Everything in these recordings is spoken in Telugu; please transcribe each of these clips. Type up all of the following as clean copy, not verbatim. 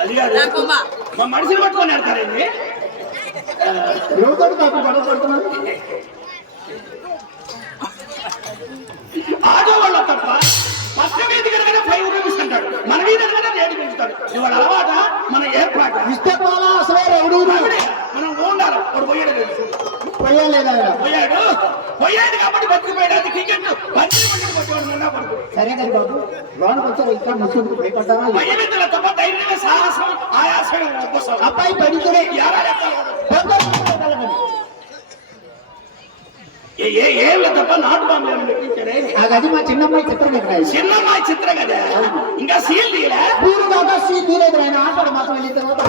అది కాదు మా మనుషులు పట్టుకొని వెళ్తారండి. ఎవరితో కాపు గొడవ పడుతున్నారు? ఆడవాళ్ళ తప్ప ఫస్ట్ వీధి కనుక 5 రూపీస్ అంటాడు, మన వీధి కనుక 7 పెంచుతాడు. ఇవాళ అలవాట మన ఏర్పాటు ఇస్తే పోలా అసలు ఎవడు మనం ఉండాలి. వాడు పోయాడు పోయాడు కాబట్టి బతికిపోయాడు. క్రికెట్ సరే కానీ బాబు లోనకు వచ్చారు ఇంకా ముఖ్యం భయపడ్డారా? భయమిద్దల తప్ప ధైర్యంగా సాహసం ఆయాసం అబ్బాయి పడితే ఏం తప్ప నాటు బాంబు పెట్టించారే. అది మా చిన్నమ్మాయి చిత్రం కదా. చిన్నమ్మాయి చిత్రం కదా, ఇంకా సీల్ తీయలే. సీల్ తీయలేదు ఆయన. ఆటలు మాత్రం వెళ్ళిన తర్వాత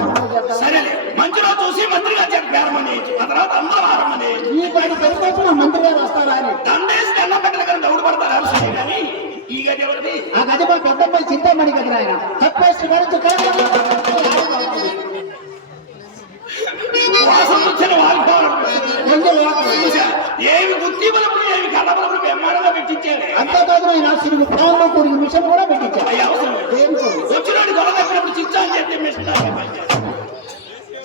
సరే మంచిలో చూసి మంత్రి గారు చెప్పి పేరమని ఆ తర్వాత అందరూ ఆరమని ఈ పది పరిస్థితులు మంత్రి గారు వస్తారా అని దండేసి దండం పెట్టిన కానీ దౌడు పడతారు. సరే కానీ ఈ గది ఎవరిది? ఆ గది మా పెద్దమ్మాయి చింతామణి కదా ఆయన. తప్పేసి వాసన వచ్చిన ఏమి గుర్తి బలము ఏమి కళ్ళబలము బ్రహ్మాండంగా పెట్టించారు. అంతేకాదు ఆయన సిరుగు ప్రాణంలో కూడిన మిషన్ కూడా పెట్టించారు. వచ్చినోడు గొడవ దగ్గర చిచ్చా అని చెప్పి మిషన్.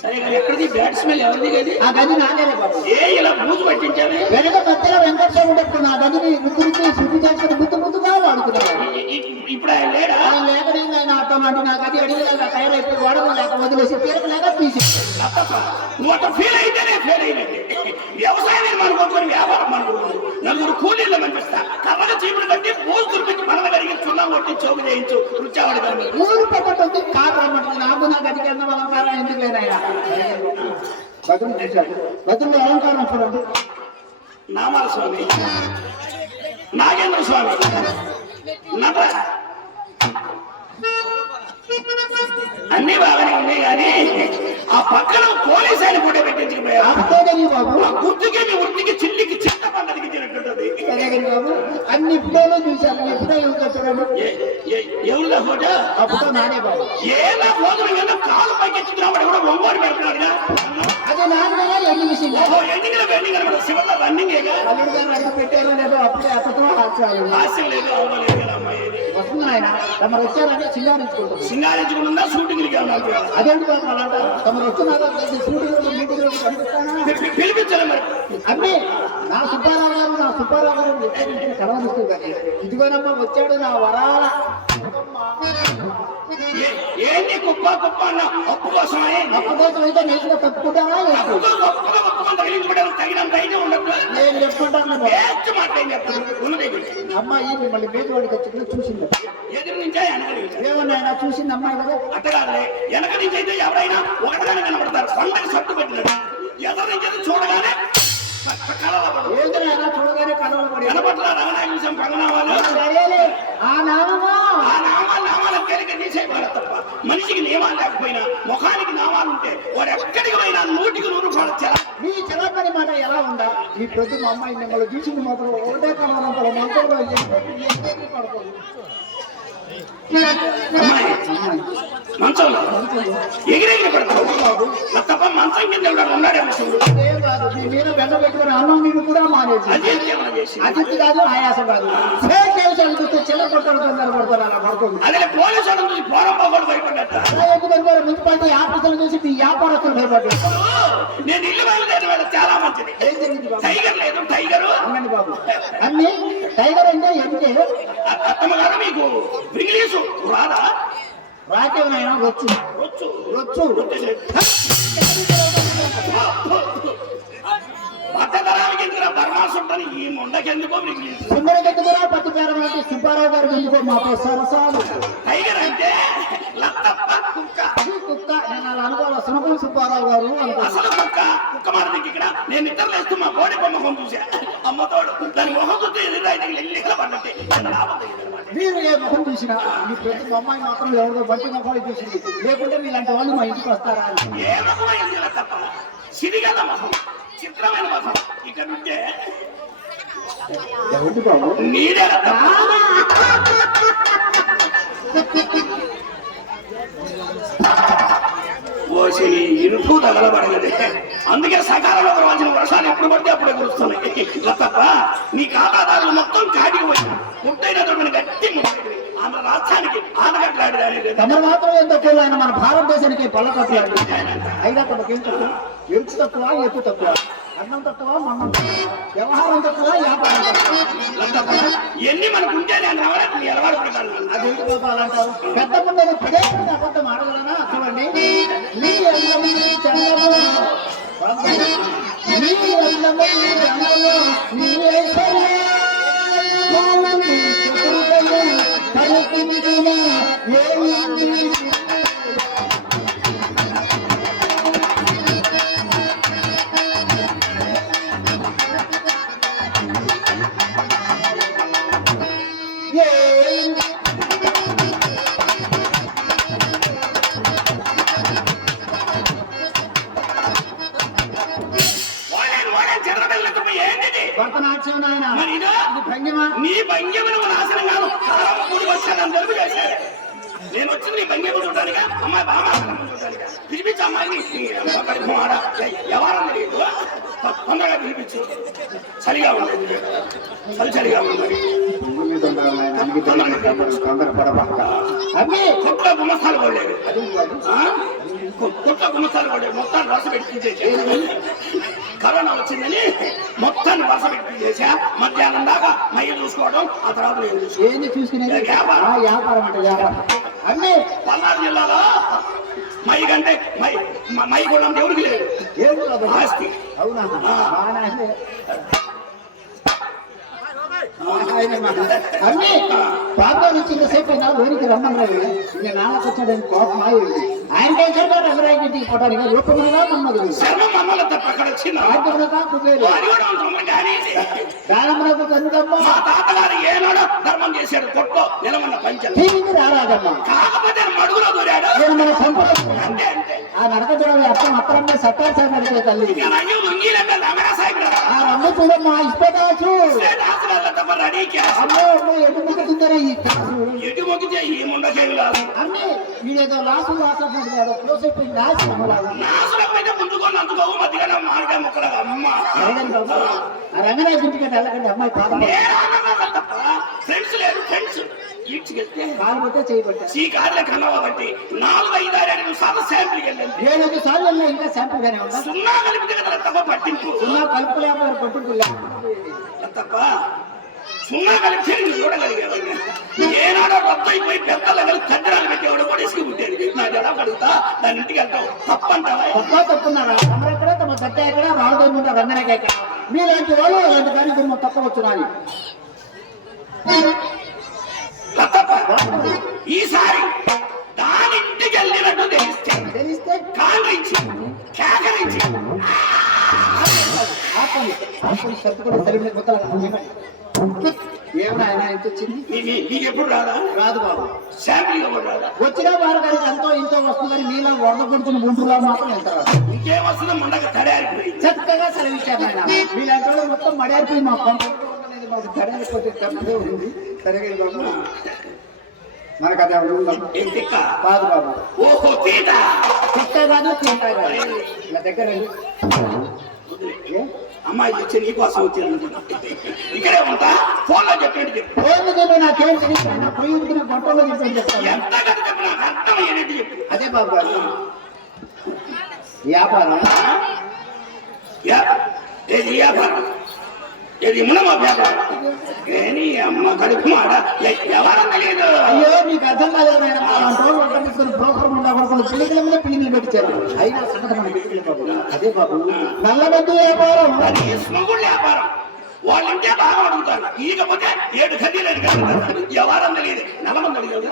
సరే ఎక్కడిది బ్యాడ్ స్మెల్ ఎవరిది గది? ఆ గది నాదేనే బాబు. ఇలా బూజు పట్టించారు. వెనక మధ్యలో వెంకటేశ్వర పెట్టుకున్న ఆ గదిని గుర్తించి శుద్ధి చేసుకుని ముద్దుగా వాడుకున్నారు. ఇప్పుడు ఆయన లేడా? ఆయన లేకనే ఆయన ఆటోమేటిక్ నా గది అడిగిలాగా తయారైపోయి వాడడం లేక వదిలేసి తీరక లేక తీసి నువ్వు అట్లా ఫీల్ అయితేనే ఫెయిల్ అయినట్టు. వ్యవసాయం అనుకోని వ్యాపారం అనుకోండి. నలుగురు కూలీలు కనిపిస్తా కర్రగా చీపులు కట్టి పూలు తురిపించి మనల కడిగి చున్నా కొట్టి చోకు చేయించు రుచావాడి కానీ ఊరు పక్కటి కాదు. నాకు నా గదికి ఎంత అలంకారం ఎందుకు లేదయ్యా? బతులు అలంకారం చూడండి. నామాల స్వామి, నాగేంద్ర స్వామి, నట అన్ని బాగానే ఉన్నాయి కానీ ఆ పక్కన పోలీసు ఆయన కూడా పెట్టించకపోయా బాబు. ఆ గుర్తుకి మీ వృత్తికి చిల్లికి చిన్న పండగకి తినట్టుంటది. బాబు అన్ని ఫోటోలు చూశాను. ఎప్పుడో చూడండి ఎవరిదా ఫోటో? ఆ ఫోటో నానే బాబు. ఏదా ఫోటో కాలు పైకెత్తుకున్నాడు కూడా ఒంగోలు పెడుతున్నాడుగా. అది నాన్న ఎన్ని విషయం ఎన్నికల శివత రన్నింగ్ అల్లుడు గారు అడ్డు పెట్టారో లేదో అప్పుడే అతను హాస్యం లేదు అవ్వలేదు కదా అమ్మాయి. వస్తుంది ఆయన తమరు వచ్చారంటే సింగారించుకుంటారు. సింగారించుకుంటుందా షూటింగ్ అదేంటి తమరు వస్తున్నారా షూటింగ్ పిలిపించాలి మరి. అన్నీ నా సుబ్బారావు గారు కలవరిస్తూ కానీ ఇదిగోనమ్మా వచ్చాడు నా వరాల. ఏంటి కుప్ప అన్న అప్పు కోసం అయితే నేర్చుగా తప్పుకుంటారా? తగినంత అయితే ఉండదు. నేను చెప్పుకుంటాను. చెప్తాను అమ్మాయి మిమ్మల్ని మేజవాడికి వచ్చి చూసింది. ఎదురు నుంచే ఏమన్నా ఆయన చూసింది అమ్మాయి కదా. అట్టగానే వెనక నుంచి అయితే ఎవరైనా ఒకటిగానే కనబడతారు. కొండకి సట్టు పెట్టినాడు. ఎదురు నుంచి చూడగానే చూడగానే కనబడి కనపట్ల రంగనాయకుశం పగనామాలు ఆ నామాల పేరుగా తీసేయమని తప్ప మనిషికి నియమాలు లేకపోయినా ముఖానికి నామాలుంటే వాడు ఎక్కడికి పోయినా 100కి 100 పడచ్చారా? మీ చిన్నప్పటి మాట ఎలా ఉందా? ఈ ప్రతి మా అమ్మాయి మిమ్మల్ని చూసింది మాత్రం ఒకటే కలవనంత మంత్రంలో పడుతుంది. మంచంలో ఎగిరెగిరి పడతావు తప్ప మంచం కింద ఉన్నాడేమో. మీరు బెండ పెట్టుకుని అన్నం మీరు కూడా మానేసి అతిథి కాదు ఆయాసం కాదు. చిన్న కొట్టాడు పడుతుంది. అదే పోలీసు చూసి పోరం పోగొట్టు భయపడ్డారు. మున్సిపాలిటీ ఆఫీసులు చూసి మీ వ్యాపారస్తులు భయపడ్డారు. నేను ఇల్లు బయలుదేరి వెళ్ళ చాలా మంచిది. టైగర్ లేదు టైగరు అనండి బాబు. అన్ని టైగర్ అంటే ఎంటే అత్తమ్మ గారు మీకు ఇంగ్లీషు రాదా? రాకేమైనా వచ్చు పట్టతరానికి ఎందుకు బర్మాసు ఉంటుంది. ఈ ముండకెందుకో సుందరకెందుకురా పట్టు పేరం అంటే సుబ్బారావు గారు ఎందుకో మాకు సరసాలు. టైగర్ అంటే కుక్క నేను అలా అనుకోవాలి. సునకం సుబ్బారావు గారు అసలు కుక్క మాట ఇక్కడ నేను నిద్రలు వేస్తూ మా బోడి మొహం చూసా. అమ్మతోడు దాని మొహం చూస్తే ఎదురు పడ్డట్టే. మీరు ఏ ముఖం చూసినా మీ ప్రతి అమ్మాయి మాత్రం ఎవరిదో బంటి ముఖాలు చూసింది. లేకుంటే మీలాంటి వాళ్ళు మా ఇంటికి వస్తారా? ఏ ముఖం తప్ప సిరిగల ముఖం, చిత్రమైన ముఖం ఇక్కడ ఉంటే నీడే ఓసి ఇరుపు తగలబడగదే. అందుకే సకాలంలో కురవాల్సిన వర్షాలు ఎప్పుడు పడితే అప్పుడే కురుస్తున్నాయి. తప్ప నీ ఖాతాదారులు మొత్తం కాటికి పోయి పుట్టైన దొరికిన గట్టి ముట్టడి ఆంధ్ర రాష్ట్రానికి ఆనగట్లాడి తమరు మాత్రం ఏం తక్కువ ఆయన మన భారతదేశానికి పల్లకట్లు అయినా తమకేం తక్కువ, ఎరుచు తక్కువ, ఎత్తు తక్కువ, అన్నం తక్కువ, మన్నం తక్కువ, వ్యవహారం తక్కువ, వ్యాపారం తక్కువ. ఎన్ని మనకు ఉంటే నేను ఎవరైతే ఎలవాడు పడతాను. అదేంటి బాబా అలాంటారు? పెద్ద ముందు పదే అబద్ధం ఆడగలనా? చూడండి, నీ అందము చందము, నీ అందము చందము, నీ ఐశ్వర్యం పరికించిన భరతనాట్యం నాయన భంగిమా. నీ భంగిమను నాశనం కాదు, మూడు వచ్చాను తెలుగు చేశారు. నేను వచ్చింది నీ భంగిమ చూడటానిక, అమ్మాయి బాగా చూడటానిక. పిలిపించి అమ్మాయిని ఎవరన్నా తెలియదు, తొందరగా పిలిపించు. చలిగా ఉండేది, చలిగా ఉండదు. కొత్త గుమ్మస్తాలు కొడలేదు, కొత్త గుమ్మస్తాలు కొడలేదు. మొత్తాన్ని వరుస పెట్టి కరోనా వచ్చిందని మొత్తాన్ని వరుస పెట్టి చేసా. మధ్యాహ్నం దాకా మయ్య చూసుకోవడం, ఆ తర్వాత ఏంది చూసుకునేది? వ్యాపారం అంటే వ్యాపారం. అన్నీ పల్నాడు జిల్లాలో మై కంటే మై కూడా ఎవరికి లేదు ఆస్తి. అవునా? అన్నీ పాప నుంచి ఇంతసేపు అయినా లోనికి రమ్మన్నాడు. ఇంకా నాన్నకు వచ్చాడని కోపం ఆగింది. ఆయన కలిసాడు రంగరాయింటికి పోవడానికి రూపములుగా మమ్మల్ని దానమునకు కనుకమ్మ తాతగారు ఏనాడో ధర్మం చేశాడు. కొట్లో నిలమన్న పంచం రారాదమ్మా, కాకపోతే మడుగులో దూరాడు. నేను మన సంపద అంతే అంతే. ఆ నడక చూడాలి. అప్పం అప్పుడమ్మే సత్తారు సార్ నడిచే తల్లి. ఆ రంగు చూడమ్మా, ఇష్టకాచు అమ్మో అమ్మో ఎటు మొక్కుతుందరే ఈ కాసు. ఎటు మొక్కితే ఈ ముండ చేయలేదు. అన్నీ వీడేదో లాసు లాసపడ్డాడు. క్లోజెప్ రాసి నాసులమైతే ముందుకొని అందుకోవు మధ్యగా మాడిగా మొక్కలు అమ్మ ఆ రంగనాయ గుంటికి వెళ్ళకండి అమ్మాయి పాప. తప్ప ఫ్రెండ్స్ లేరు. ఫ్రెండ్స్ ఈడ్చుకెళ్తే కాలు పట్టే చేయబట్టే ఈ కార్ల కన్నవ బట్టి 4-5 సార్లు శాంపుల్కి వెళ్ళండి. 7 సార్లు ఇంకా శాంపుల్ గానే ఉందా? సున్నా కలిపితే కదా తప్ప పట్టింపు. సున్నా కలుపులేకపోయారు, పట్టింపు తప్ప సున్నా కలిపి చూడగలిగేవాడిని. ఏనాడో రద్దు అయిపోయి పెద్దలు కలిసి కట్టడాలు పెట్టేవాడు కూడా ఇసుకు పుట్టేది. నాకు ఎలా పడుతా దాని ఇంటికి వెళ్తావు తప్పంటావా? తప్పున్నారా? ఎక్కడ తమ సత్త ఎక్కడ రాళ్ళ రంగనాయక ఎక్కడ? మీలాంటి వాళ్ళు అలాంటి కానీ మీరు తప్పవచ్చున్నాయి. ఈసారి దాని ఇంటికి వెళ్ళినట్టు తెలిస్తే కాండ్రించి కేకరించి ఏమన్నా ఆయన ఎంత వచ్చింది? నీకు ఎప్పుడు రాదా? రాదు బాబు. శాంపిల్ రాదా? వచ్చినా వారు కానీ ఎంతో ఇంతో వస్తుందని మీలా వరద కొడుతున్న గుంటులో మాత్రం వెళ్తారు. ఇంకేం వస్తుందో ముండగా తడారిపోయి చక్కగా సెలవిచ్చారు ఆయన. మీలాంటి వాళ్ళు మొత్తం మడారిపోయి మా పంట మాకు తడారిపోతే తప్పదే ఉంది. సరే బాబు, మనకు అదే కాదు బాబు. ఓహో తీట కాదు, తింటా కాదు. ఇలా దగ్గర అమ్మాయి వచ్చి నీ కోసం వచ్చాను. ఇక్కడే ఉంటా. ఫోన్ లో చెప్పండి. ఫోన్ నాకేం తెలియదు. పోయి గొప్పలో చెప్పండి. ఎంత కథ చెప్పినా అర్థమయ్యేది చెప్పు. అదే బాబు గారు వ్యాపారం. ఏది వ్యాపారం? ఏది మునమా వ్యాపారం? ఏని అమ్మ కడుపు మాట ఎవరం తెలియదు. అయ్యో నీకు అర్థం కాదు. బ్రోకర్ ఉండకూడదు. పిల్లల మీద పిల్లలు పెట్టించారు. అయినా సంగతి మనం పెట్టుకెళ్ళి అదే బాబు నల్లబద్దు వ్యాపారం. అది స్మగుళ్ళ వ్యాపారం. వాళ్ళంటే బాగా అడుగుతారు. ఈకపోతే 7 ఖరీదు ఎవరం తెలియదు. నల్లమంది అడిగారు.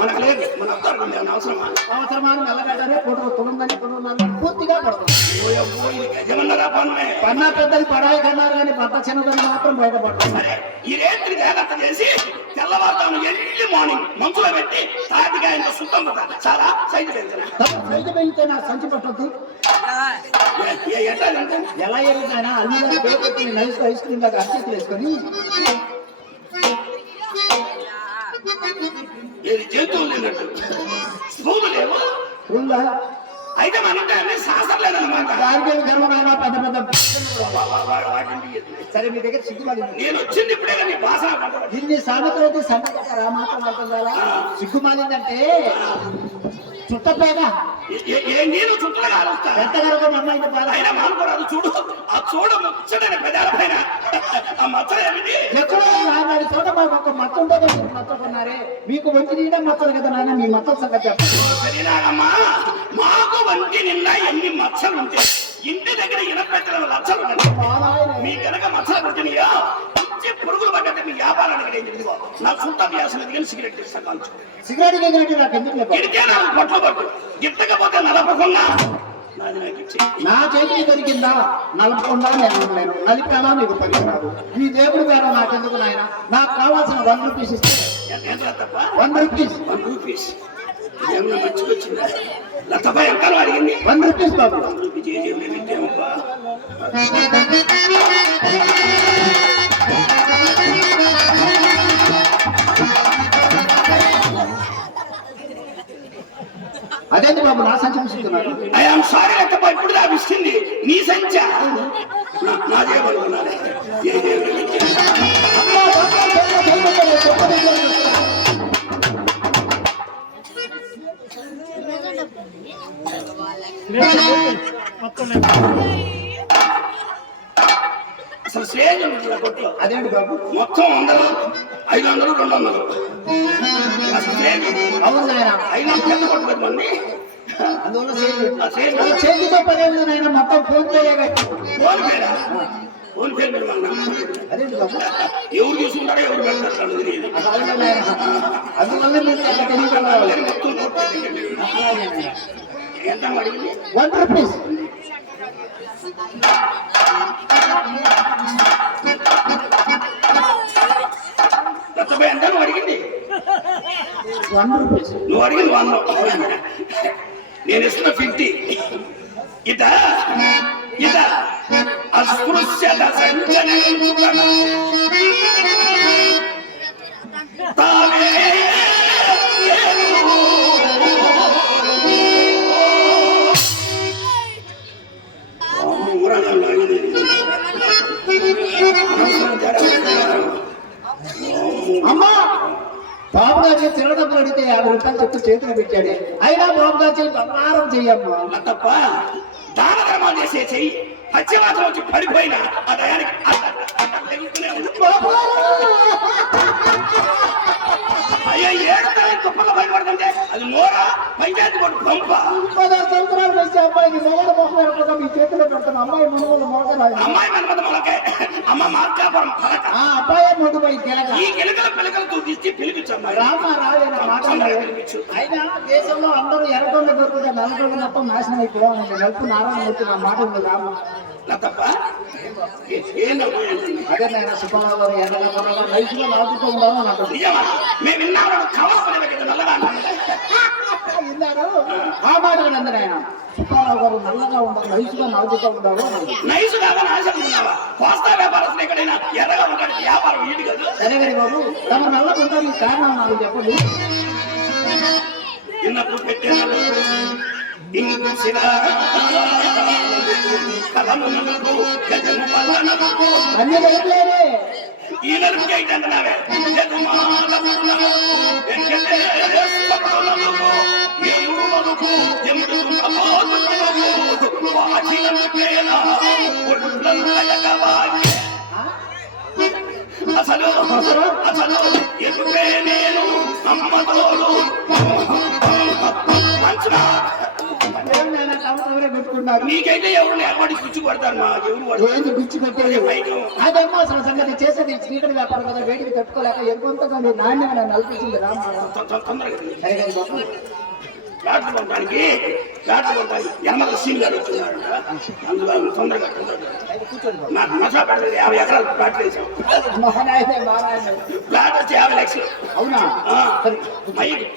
మనకు లేదు. మన అర్థం అవసరమా? అవసరమా? నల్లగడ్డనే ఫోటో తొమ్మిది పూర్తిగా పడుతుంది. గజమన్నరా పన్నా పెద్దది పడాయి కన్నారు కానీ భర్త చిన్నదని మాత్రం బయటపడుతుంది. సరే ఈ రేత్రి జాగ్రత్త చేసి తెల్లవారుతాను ఎర్లీ మార్నింగ్ మంచులో పెట్టి తాటికాయంతో శుద్ధం పట్టాలి. చాలా సైజు పెంచితే నాకు సంచి పట్టద్దు. ఎలా ఎరుగుతాయినా అన్ని పేపర్ నైస్ ఐస్ క్రీమ్ లాగా అర్చకులు వేసుకొని జంతువులు తిన్నట్టు స్కూలు లేవు. అయితే మన అన్ని శాస్త్రం లేదన్నమాట. దానికి గర్వం అయినా పెద్ద పెద్ద వాటిని సరే మీ దగ్గర సిగ్గుమాలి నేను వచ్చింది ఇప్పుడే కానీ భాష ఇన్ని సామెతలైతే సంగతి మాత్రం అంటుందా? సిగ్గుమాలిందంటే చుట్టపైన నేను చుట్టగా ఆలోస్తా ఎంత గర్వం అమ్మాయి బాధ అయినా మానుకోరాదు. చూడు ఆ చూడ ముచ్చటైన పెదాల పైన ఆ మచ్చలు ఏమిటి? ఎక్కడో నాన్న చోట మాకు ఒక మచ్చ ఉంటుందో మీకు మచ్చకున్నారే, మీకు వంటి నిండా మచ్చలు కదా నాన్న, మీ మచ్చల సంగతి సరేనాగమ్మా, మాకు వంటి నిండా ఎన్ని మచ్చలు ఉంటే ఇంటి దగ్గర ఇనపెట్టల లచ్చలు మీ కనుక మచ్చలు పుట్టినయా పురుగులు పడ్డట్టు మీ వ్యాపారానికి ఇదిగో నా చుట్ట వ్యాసం ఎదిగిన సిగరెట్ ఇస్తా కాల్చు. సిగరెట్ నాకు ఎందుకు ఇడితే నాకు పట్లు పట్టు, గిట్టకపోతే నలపకుండా నా చేతికి దొరికిందా నలపకుండా నేను నలిపేలా నీకు పనికిరాదు. నీ దేవుడి పేర నాకెందుకు నాయన, నాకు కావాల్సిన 1 రూపీస్ ఇస్తాను. తప్ప 1 రూపీస్ 1 రూపీస్ ఏమన్నా మంచిగా లతపై ఎంత అడిగింది? 1 రూపీస్ బాబు. 1 రూపీస్ ఏమబ్బా అదేంటి బాబు నా సంచి చూస్తున్నారు? ఐఎమ్ సారీ లతపై, ఇప్పుడు దాపిస్తుంది నీ సంచ నాదేమనుకున్నాను. అసలు స్టేజ్ ఉంటుంది కొట్లో. అదేంటి బాబు? మొత్తం 100, 500, 200 అసలు స్టేజ్. అవును నాయన, 500 పెద్ద కొట్టుకోదు మంది. అందువల్ల చేతితో పని నాయన, మొత్తం ఫోన్ పే ఫోన్ పేరా? ఫోన్ పే అదేంటి బాబు? ఎవరు తీసుకుంటారో ఎవరు పెడతారు తెలియదు. అందువల్ల మీరు మొత్తం ఎంత అడిగింది? 1 రూపీస్. లతపై ఎంత నువ్వు అడిగింది? 1 రూపీస్. నువ్వు అడిగింది 100, నేను ఇస్తున్న 50. ఇట అస్పృశ్యత సంచలన తావే అమ్మా, బాబు గారి తిరగడబ్బులు అడిగితే 50 రూపాయలు చెప్తూ చేతిలో పెట్టాడు. అయినా బాబు గారి బంగారం చెయ్యమ్మా. తప్ప దాన ధర్మాలు చేసే చెయ్యి పశ్చిమాతం వచ్చి పడిపోయినా ఆ దయానికి అయ్యా ఏడతాయి తుప్పల్లో భయపడుతుంటే అది నోరా పంచాయతీ కొట్టు పంప. 16 సంవత్సరాలు వచ్చే అమ్మాయికి మొగడు మొక్క మీ చేతిలో పెడతాను. అమ్మాయి మనవలు మోగరాదు. అమ్మాయి మనమద మొలకే అమ్మ మార్కాపురం పలక. ఆ అబ్బాయి మొగ్గుపోయి కేక. ఈ గిలకల పిలకలతో తీసి పిలిపించమ్మా. రామ రాజైన మాట పిలిపించు. అయినా దేశంలో అందరూ ఎర్రగొండ దొరుకుతుంది, నల్లగొండ మొత్తం నాశనం అయిపోవాలి. నలుపు నారాయణ నా మాట ఉంది రామ. తప్ప అదే నాయన సుబ్బారావు గారు ఎర్రగొండ లైఫ్లో నాటుతూ ఉండాలని నాకు నిజమా? మేము విన్నాము కావాలి నల్లగా విన్నారు. ఆ మాట అందరూ ఆయన సుబ్బారావు గారు నల్లగా ఉండాలి, లైఫ్గా నాటుతూ ఉండాలి. నైసు కాదని ఆశపడుతున్నావా? కోస్తా వ్యాపారస్తులు ఎక్కడైనా ఎర్రగా ఉంటాడు, వ్యాపారం ఈడు కాదు. సరే గారి బాబు, తమ నల్లగా ఉంటారు కారణం నాకు చెప్పండి. చిన్నప్పుడు పెట్టిన అన్ని దగ్గరలేదే ఈ నలుగుకి అయితే అంటున్నావే అసలు అసలు ఎదుటే నేను అమ్మతోడు మంచిగా పెట్టుకున్నారు. నీకైతే ఎవరు లేకపోతే పిచ్చి కొడతారు. మా ఎవరు పిచ్చి పెట్టేది అదేమో అసలు సంగతి చేసేది చీకటి వ్యాపారం కదా, వేడికి తట్టుకోలేక ఎంతగా నాణ్యంగా నడిపించింది రామ. ఫ్లాట్లు కొనడానికి యనమల సీన్ గారు వచ్చినాడు. అందులో తొందరగా నాకు మసా పెడతాడు. 50 ఎకరాలు ఫ్లాట్లు వేసాం. ఫ్లాట్ వచ్చి 50 లక్షలు. అవునా?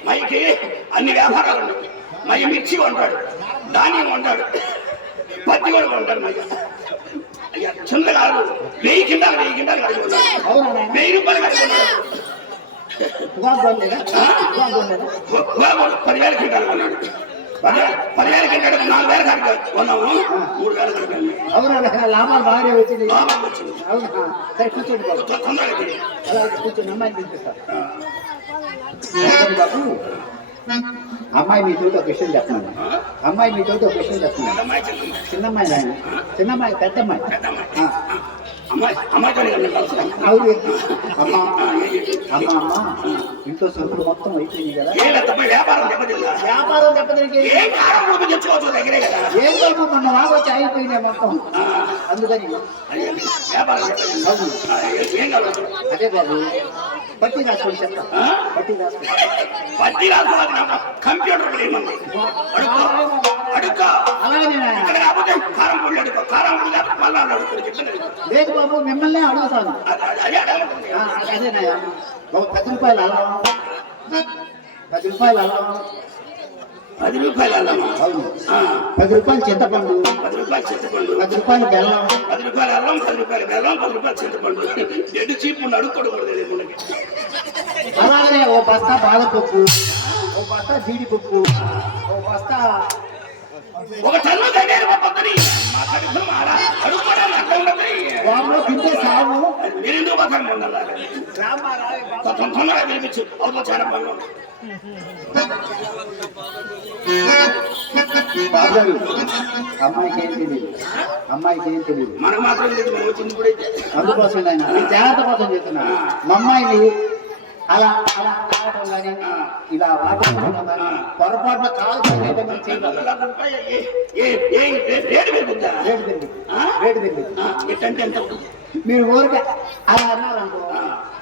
మైకి అన్ని వ్యాపారాలు ఉన్నాయి. మై మిర్చి కొంటాడు, ధాన్యం కొంటాడు, పత్తి కూడా కొంటాడు. మై చిన్న కాదు 1000 కింటాలు కడుగున్నాడు. 1000 రూపాయలు కడుగున్నాడు. 10,000 కింటాలు కొన్నాడు. 10,000 కంటే 4,000 కాడికి కొన్నాము 3,000 కాడికి అవునా లాభాలు బాగానే వచ్చింది లాభం వచ్చింది. అవునా సరే కూర్చోండి బాబు తొందరగా తిరిగి. అలా కూర్చొని అమ్మాయిని పిలిపిస్తాను బాబు అమ్మాయి మీతో ఒక విషయం చెప్తున్నాను అమ్మాయి మీతో ఒక విషయం చెప్తున్నాను అమ్మాయి చెప్పింది. చిన్నమ్మాయి నాయన చిన్నమ్మాయి పెద్దమ్మాయి ఆ, అమ్మాయితో కలుస్తాం. అవును అమ్మ అమ్మ అమ్మ ఇంట్లో సరుకులు మొత్తం అయిపోయింది కదా వ్యాపారం దెబ్బతిందా? వ్యాపారం దెబ్బతిరిగి ఏం కారం రూపం తెచ్చుకోవచ్చు దగ్గరే కదా. ఏం బాబు మొన్న వాగొచ్చి అయిపోయినాయి మొత్తం అందుకని వ్యాపారం దెబ్బతిందా? అవును ఏం కావాలి? అదే బాబు పట్టి రాసుకోండి చెప్తా పట్టి రాసుకోండి పత్తి రాసుకోవాలి. కంప్యూటర్ ఏమంది అడుక్కో. అలాగే ఇక్కడ కాకపోతే కారం పొడి అడుక్కో. కారం పొడి కాకపోతే మళ్ళా అడుక్కో. చెప్పింది లేదు బాబు మిమ్మల్ని అడుగుతాను అదే అడగలేదు. అదేనాయా బాబు 10 రూపాయలు అల్లం 10 రూపాయలు అల్లం 10 రూపాయలు అల్లమా? అవును 10 రూపాయలు చింతపండు 10 రూపాయలు చింతపండు 10 రూపాయలు బెల్లం 10 రూపాయలు అల్లం 10 రూపాయలు బెల్లం 10 రూపాయలు చింతపండు. ఎడు చీపు అడుక్కోకూడదు. అలాగే ఓ బస్తా బాదపప్పు ఓ బస్తా జీడిపప్పు ఓ బస్తా ఒక చదువు దగ్గర పక్కని మాట్లాడుతూ అడుక్కోవడానికి అక్కడ ఉండదు. వాములో తింటే సాగు మీరు ఎందుకు పక్కన ఉండాలి? తొందరగా పిలిపించు. అవుతో చాలా పనులు. బాబు అమ్మాయికి ఏం తెలియదు అమ్మాయికి ఏం తెలియదు మనకు మాత్రం లేదు. మనం వచ్చింది కూడా అయితే అందుకోసం నేను జాగ్రత్త కోసం చెప్తున్నాను మా అమ్మాయిని అలా అలా ఆడటం కానీ ఇలా వాడటం కానీ పొరపాటున కాలు చేయగలరు రేటు పెరుగుతుందా? రేటు పెరిగింది రేటు పెరిగింది ఇట్టంటే ఎంత ఉంటుంది? మీరు ఊరికే అలా అన్నారనుకో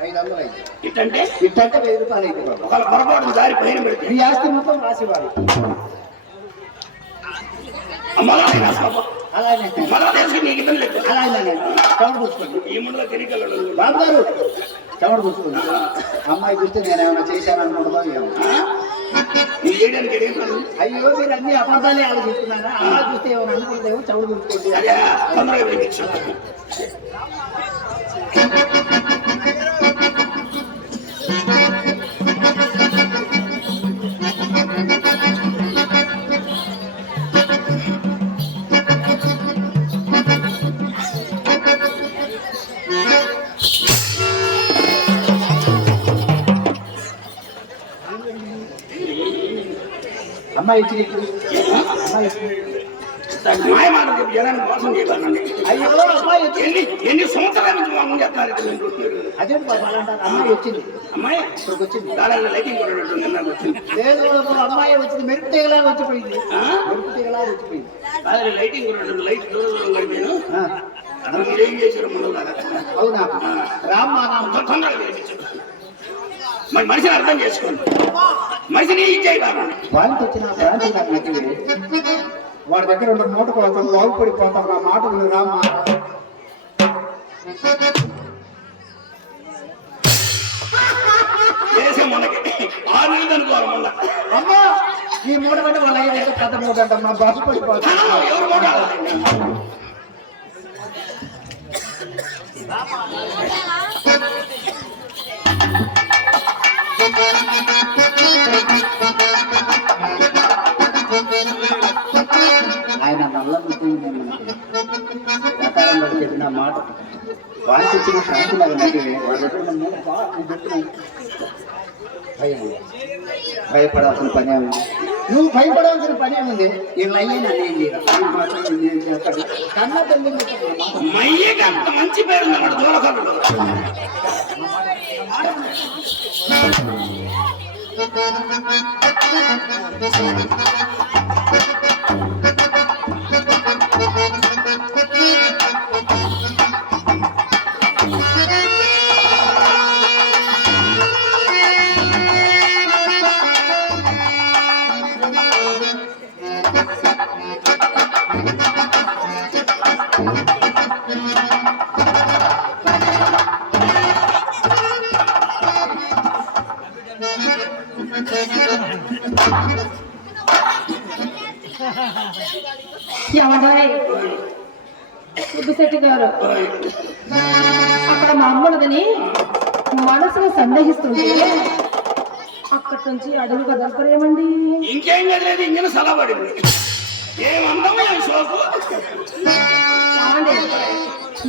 500 అయింది ఇట్టంటే ఇట్టంటే 1000 రూపాయలు అయితే బాబు ఒకవేళ పొరపాటు దారి పైన పెడితే ఈ ఆస్తి మొత్తం రాసివ్వాలి అలాగే మళ్ళా తెలిసి నీకు ఇబ్బంది లేదు. అలాగే చెమట చూసుకోండి ఈ ముందులో తిరిగి బాబు గారు చెమట చూసుకోండి అమ్మాయి చూస్తే నేను ఏమైనా చేశాను అనుకుంటుందో ఏమో నీ చేయడానికి ఏం పని? అయ్యో మీరు అన్ని అబద్ధాలే ఆలోచిస్తున్నారా అమ్మాయి చూస్తే ఏమైనా అనుకుంటేమో చెమట చూసుకోండి అదే తొందరగా పిలిపించు. అమ్మాయి ఇచ్చి నీకు అమ్మాయి ఇచ్చి మాయ మాట చెప్పి జనాన్ని మోసం చేయాలండి. అయ్యో అమ్మాయి వచ్చింది ఎన్ని సంవత్సరాల నుంచి మోసం చేస్తున్నారు అదే బాబు అలా అంటారు అమ్మాయి వచ్చింది అమ్మాయి ఇక్కడికి వచ్చింది దాదాపు లైటింగ్ కూడా నాకు వచ్చింది. లేదు బాబు, అమ్మాయి వచ్చింది మెరుపు తీగలా వచ్చిపోయింది మెరుపు తీగలా వచ్చిపోయింది దాదాపు లైటింగ్ కూడా లైట్ దూరం దూరం గడిపాను. ఆ, అసలు మీరేం చేశారు ముందు అవునా రామ్మా రామ్ తొందరగా పిలిపించు. మరి మనిషిని అర్థం చేసుకోండి. మనిషిని ఏం చేయాలి? వాడికి వచ్చిన బ్రాంతి నాకు నచ్చింది వాడి దగ్గర ఉన్న మూట కోసం బాగుపడిపోతాం నా మాట విను రామ్మా దేశం మనకి 6 నెలలు అనుకోవాలి మళ్ళా. అమ్మా ఈ మూట కంటే వాళ్ళ అయ్యే పెద్ద మూట అంటమ్మా బాగుపడిపోతాం ఎవరు కొట్టాలి? ఆయన నల్ల ప్రకారంలో చెప్పిన మాట వాడికి వచ్చిన శాంతి నాకు నటివే వాడి దగ్గర ఉన్న మూట భయం భయపడాల్సిన పని ఉంది నువ్వు భయపడాల్సిన పని ఉంది వీళ్ళు అయ్యే నన్ను ఏం చేయాలి నేను చేస్తాడు కన్న తల్లి మయ్యకి అంత మంచి పేరు ఉందన్నమాట దూరకర్రుడు. ఏమంటాయి సుబ్బిశెట్టి గారు అక్కడ మా అమ్మనదని మనసులో సందేహిస్తుంది అక్కడి నుంచి అడుగుగా దగ్గరేమండి ఇంకేం కదలేదు ఇంజన్ సలబడింది ఏమందాము ఏం షోకు చాలండి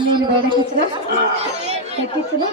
నేను బయటకిచ్చిన ఎక్కించిన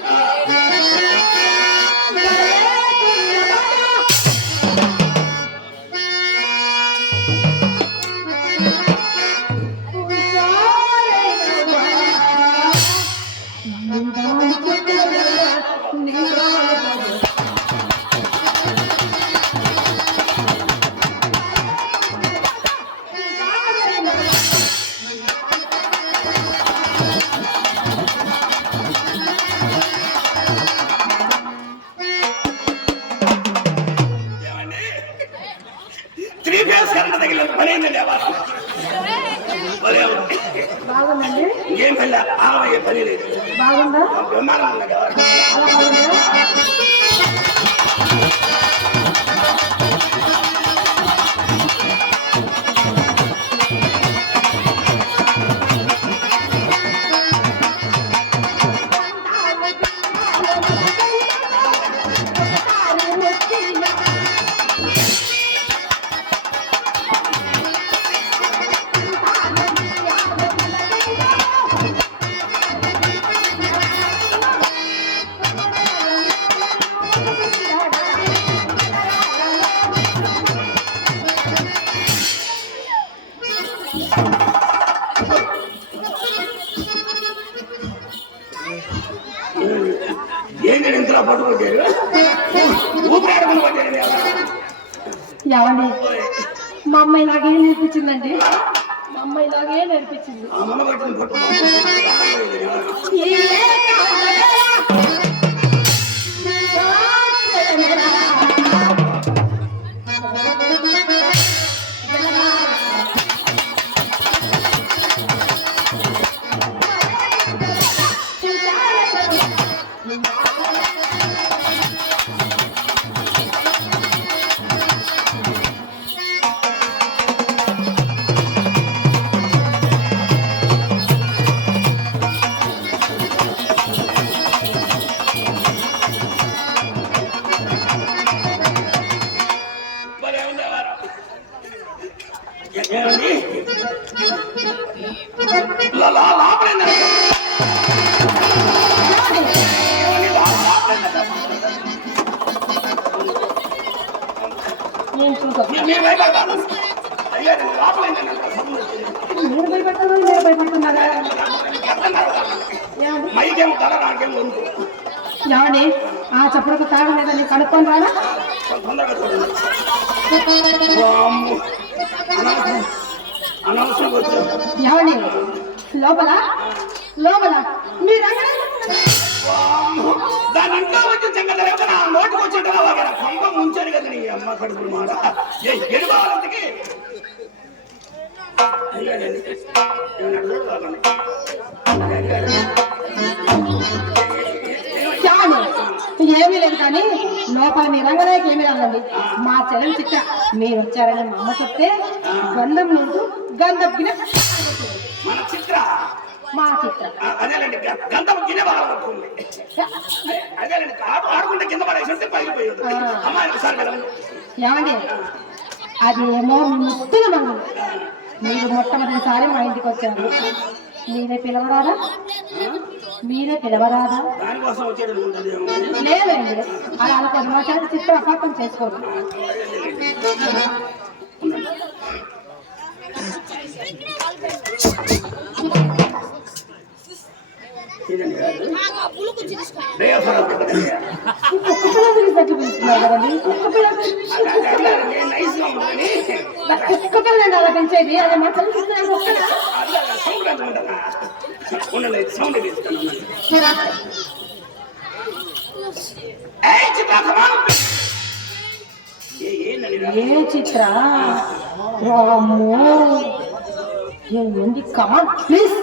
త్రీ ఫేస్ కరెంట్ తగిలిన పని అయిందండి బాగుందండి ఇంకేం వెళ్ళా ఆమె పని లేదు బాగుందా బ్రహ్మాండం ఉన్నది అలా బాగుందా ఏంటి ఇంతలో పట్టుకొచ్చారు ఊపిరాడమని పట్టారు ఏమండి మా అమ్మాయి నాకేం నేర్పించిందండి మా అమ్మాయి నాకే నేర్పించింది అమ్మ పట్టిన పట్టు ఏమండి నేను చూసాను మీరు భయపడతారు మీరు భయపడతారు మీరు భయపడుతున్నారా మైకేమో తల నాకేమో వణుకు. ఏమండి ఆ చప్పుడుకు తాగలేదని కనుక్కొని రాడా తొందరగా చూడండి. వామ్మో. అనవసరం వచ్చారు ఏమండి లోపల లోపల మీరు వామ్మో. దాని ఇంట్లో వచ్చి చెంగ నా నోటికి వచ్చేట కొంప ముంచారు కదా నీ అమ్మ కడుపులు మాట ఎడు బాగాలంతకి ఏమీ లేదు కానీ లోపల మీ రంగనాయకి ఏమీ రాదండి మా చెల్లెలు చిట్ట మీరు వచ్చారని మా అమ్మ చెప్తే గంధం నుండి గంధం గిన్నె మన చిత్ర మా చిత్ర అదేలేండి గంధం గిన్నె బాగా పడుతుంది అదేలేండి ఆడుకుంటే కింద పడేసి ఉంటే పగిలిపోయేది అమ్మాయి ఒకసారి వెళ్ళండి ఏమండి అది ఏమో ముద్దుగా మనం మీరు మొట్టమొదటిసారి మా ఇంటికి వచ్చారు మీరే పిలవరాదా మీరే పిలవరాదా దానికోసం వచ్చేది లేదండి అలా అనుకోదు మా చేత చిత్ర అపార్థం చేసుకోదు కుక్క పిల్ల గురించి పెట్టి పిలుస్తున్నారు కదండి కుక్క పిల్ల అలా పెంచేది అదే మా తల్లి సౌండ్ ఏ చిత్ర ఏంది కమాన్ ప్లీజ్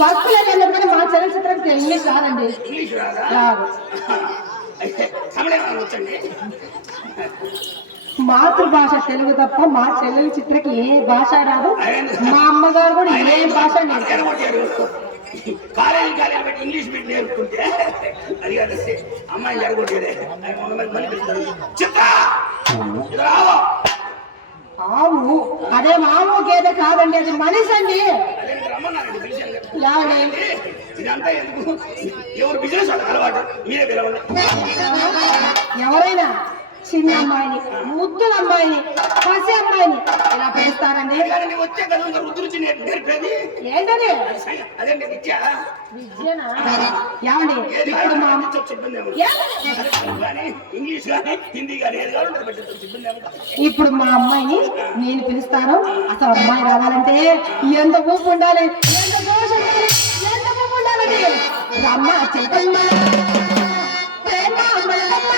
వర్క్ లేదు కానీ మా చెల్లెల చిత్రానికి ఇంగ్లీష్ రాదండి రాదు మాతృభాష తెలుగు తప్ప మా చెల్లెల చిత్రకి ఏ భాష రాదు మా అమ్మగారు కూడా ఏ భాష కాలేజీ పెట్టి ఇంగ్లీష్ మీట్ నేర్పుతుంటే అది కాదు అమ్మాయిని జరగొట్టేదే మళ్ళీ పిలుస్తారు. చిత్ర ఇది రావు. ఆవు అదే మాము గేదె కాదండి, అది మనిషి అండి. అదే రమ్మన్నారండి పిలిచాను కదా. లావండి. ఇదంతా ఎందుకు? ఎవరు బిజినెస్ అలవాటు మీరే పిలవండి. ఎవరైనా చిన్న అమ్మాయిని, ముద్దుల అమ్మాయిని, పసి అమ్మాయిని ఇలా పిలుస్తారండి. అదేగానండి వచ్చే కదా రుద్దురుచి నేర్పేది. ఏంటది? అదేంటి విద్య. విద్యనా? ఏమండి ఇప్పుడు మా అమ్మ సిబ్బంది కానీ ఇంగ్లీష్ కానీ హిందీ కానీ ఏది కావాలంటే పెట్టచ్చు సిబ్బంది. ఇప్పుడు మా అమ్మాయిని నేను పిలుస్తాను. అసలు అమ్మాయి రావాలంటే ఎంత ఊపు ఉండాలి, ఎంత దోష ఉండాలి, ఎంత ఊపు ఉండాలండి. అమ్మ చెల్లమ్మ ప్రేమ అమ్మలమ్మ.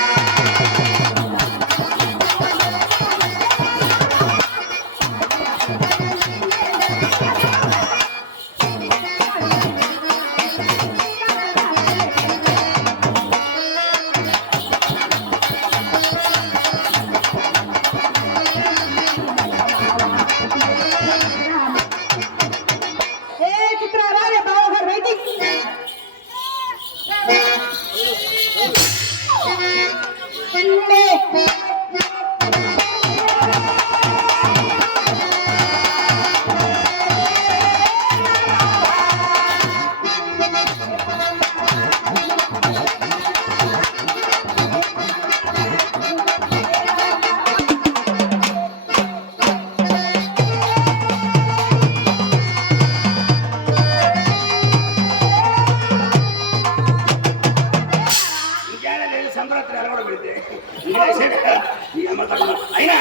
అయినా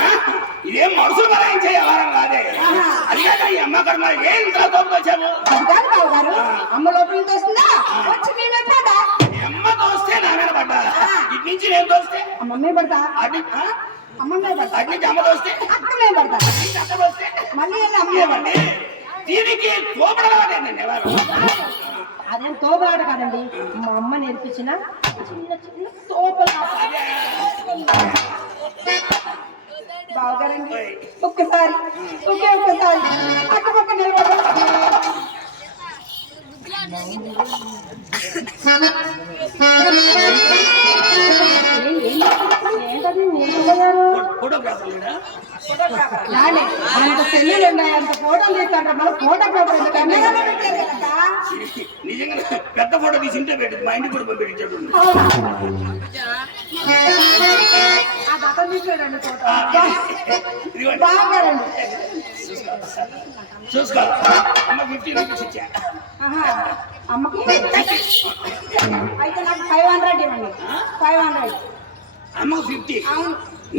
ఇదేం మనుషులు మరాయించే వ్యవహారం కాదే. అది కాక ఈ అమ్మ కర్మ ఏం తోపుకొచ్చాము. అమ్మ లోపల తోస్తుందా? అమ్మ తోస్తే నా మీద పడ్డా, ఇటు నుంచి నేను తోస్తే అమ్మే పడతా, అటు అమ్మే పడతా, అటు నుంచి అమ్మ తోస్తే అక్కమే పడతా, అటు నుంచి అక్క తోస్తే మళ్ళీ అమ్మే పడతా. దీనికి తోపడవాడండి ఎవరు? అదేం తోపలాట కాదండి, మా అమ్మ నేర్పించిన చిన్న చిన్న తోపలాట. బాగారండి ఒక్కసారి ఒక్కసారి పక్క పక్క నిలబడ. అంత సెల్లులు ఉన్నాయి, అంత ఫోటోలు తీస్తాంటారు. మళ్ళీ ఫోటోగ్రాఫర్ నిజంగా పెద్ద ఫోటో తీసి ఇంట్లో పెట్టింది, మా ఇంటికి కూడా పంపించాడు. చూసుకో అమ్మ 50 రూపీస్ ఇచ్చా. అమ్మకి అయితే నాకు 500 ఇవ్వండి. 500 అమ్మకు 50,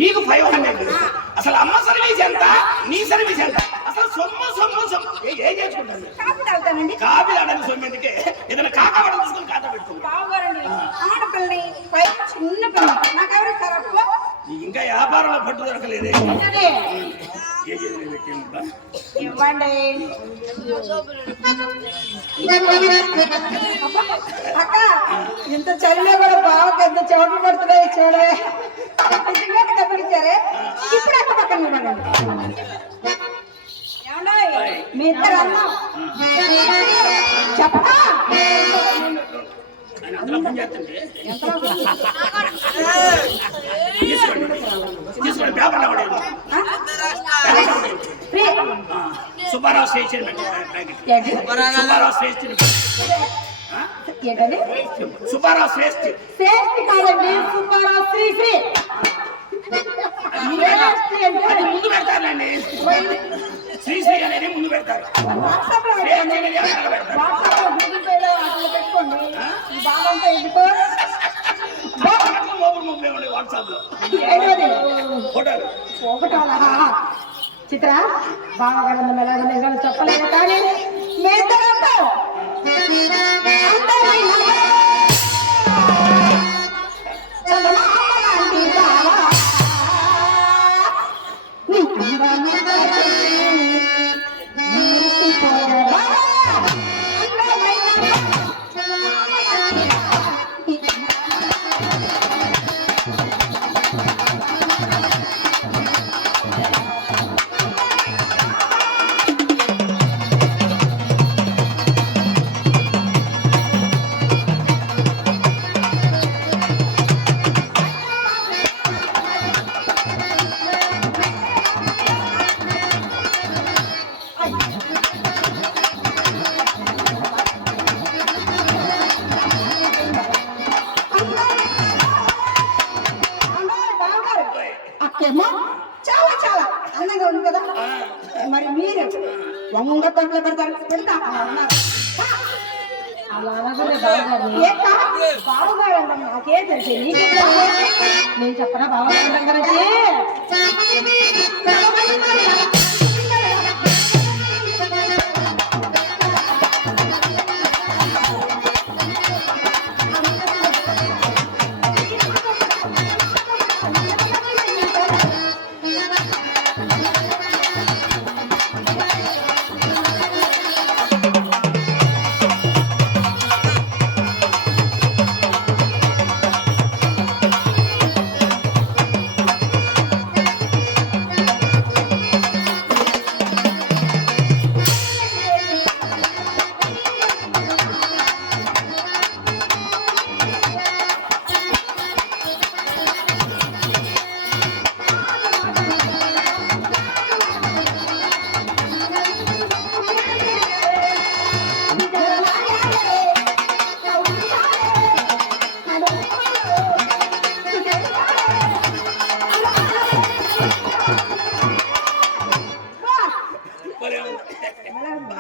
నీకు 500. అసలు అమ్మ సర్వీస్ ఎంత, నీ సర్వీస్ ఎంత? అసలు సొమ్ము ఏం చేసుకుంటాను? కాపీ ఆడని సొమ్ము ఎందుకే? ఏదైనా కాకా పడ తీసుకుని ఖాతా పెట్టుకుంటా. చిన్న పిల్ల నాకెవరు కరప్పు ఇంకా వ్యాపారంలో పట్టు దొరకలేదే. ఇవ్వండి. అక్క ఇంత చలిలో కూడా బాగా పెద్ద చోట్లు పడుతున్నాయి చూడవే. తప్పించారే ఇప్పుడు అక్క పక్కన ఇవ్వండి. మీ ఇద్దరు అన్నా చెప్పా సుబ్బారావు స్టేషన్ సుబ్బారావు శ్రేష్ఠ కాదండి, సుబ్బారావు శ్రీ ముందు పెడతారులేండి. శ్రీశ్రీ అనేది ముందు పెడతారు. వాట్సాప్ లో చిత్ర బాగా మెల్లగా చెప్పలేదు కానీ అలా అనగానే బావగారిని బావగారు నాకే తెలిసి నీకే నేను చెప్పనా బావగారి గురించి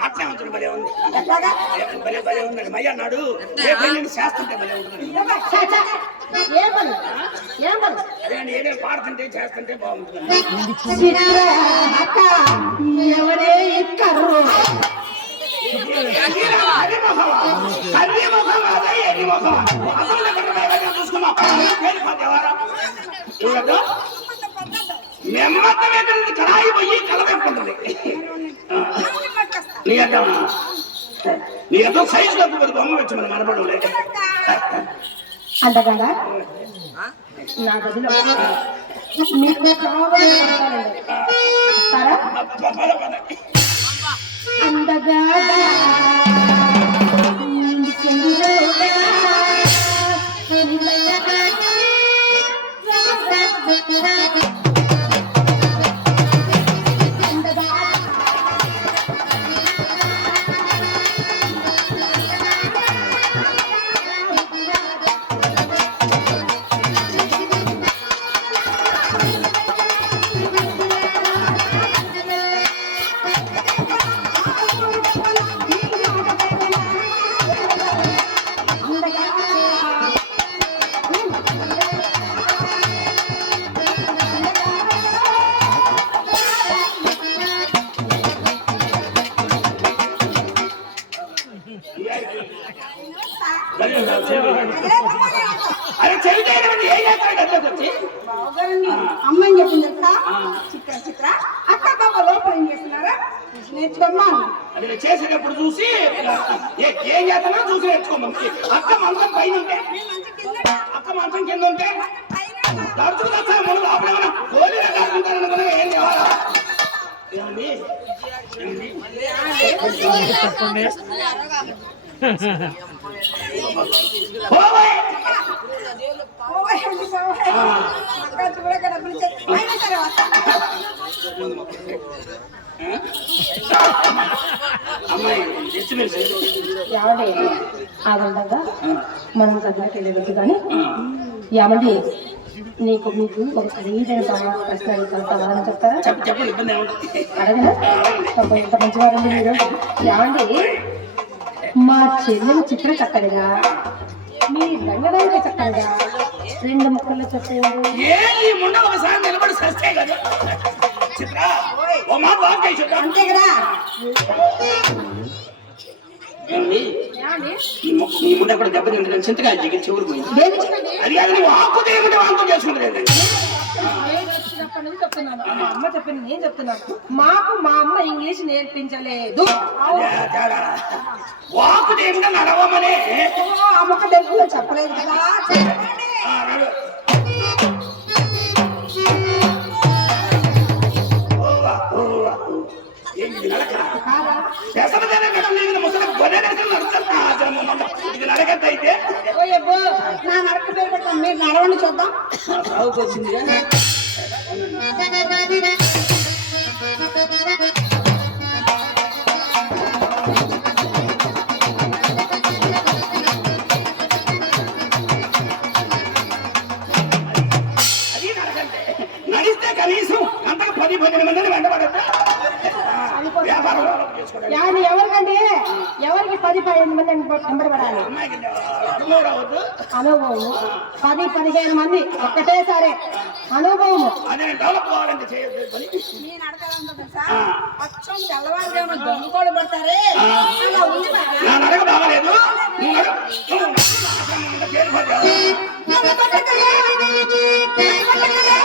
అట్లే ఉంటుంది, భలే ఉంది. భలే ఉందండి. మయ్య అన్నాడు చేస్తుంటే భలే ఉంటుంది. అదే అండి, ఏదైనా పాడుతుంటే చేస్తుంటే బాగుంటుంది. ఎవరే ఇక్కరు కళాయి పోయి కలవెక్కుంటుంది. నీ ఎంతో సైజు తక్కువ బొమ్మ వచ్చి మనం మనపడం లేదు. అంతగా నా గదిలో మీకు కావాలి ఇస్తారా? అందగా అమ్మాయి చెప్పింది చిత్ర చిత్ర అక్క బాబా లోపల ఏం చేస్తున్నారా నేర్చుకున్నాను. అది చేసేటప్పుడు చూసి ఏం చేస్తానో చూసి నేర్చుకోమని. అక్క మంచం పైన ఉంటే, అక్క మంచం కింద ఉంటే తరచుకు తెచ్చాను. మనం లోపల ఏమైనా గోళీలు కాకుంటారనుకున్నా ఏం కావాలా? ఏమండి అమ్మాయి ఏమండి ఆగండగా మనం చదువుకి వెళ్ళవచ్చు కానీ ఏమండి నీకు మీకు ఒక ఖరీదైన ప్రశ్న అడుగుతాను చెప్తారా? చెప్పండి, ఇబ్బంది ఏముంటుంది. అడగనా? ఇంత మంచివారండి మీరు. ఏమండి మా చెల్లెలు చిత్ర చక్కడిగా మీ రంగడానికి చక్కడిగా 2 ముక్కల్లో చెప్పండి. ఏ ముండ ఒకసారి నిలబడి సస్తే కదా చిత్ర ఓ మాట వాక్ చెప్తా అంతే కదా. నీ ముందు ఎక్కడ దెబ్బ తింటే చింతకాయ జిగి చివరి పోయింది. అది కాదు నువ్వు ఆకు దేవుంటే వాంతో చేసుకుంటుంది. చెప్తున్నాను మా అమ్మ చెప్పింది, నేను చెప్తున్నాను. మాకు మా అమ్మ ఇంగ్లీష్ నేర్పించలేదు. వాకు దేవుంటే నడవమనే అమ్మక తెలుగులో చెప్పలేదు కదా. ఇది నడకద్ద అయితే నా నడక పేరు మీరు నడవండి చూద్దాం. వచ్చింది నడిస్తే కనీసం అంతకు 10-15 మందిని వెంటబడతా. ఎవరికంటే రావాలంటే ఎవరికి 10-15 మంది వెంబడబడాలి. అమ్మాయికి అనుభవం రావద్దు. అనుభవం 10-15 మంది ఒక్కటేసారి అనుభవము. అదే డెవలప్ కావాలంటే చేయొద్దు పని. నేను అడగాలంటే తెలుసా అచ్చం తెల్లవారుజామున దొంగకోళ్ళు పడతారే అలా ఉంది మేడం. నా నడక బాగలేదు. నువ్వు నడు. పేరు పడ్డావు. నన్ను కొట్టకురా. నన్ను కొట్టకురా.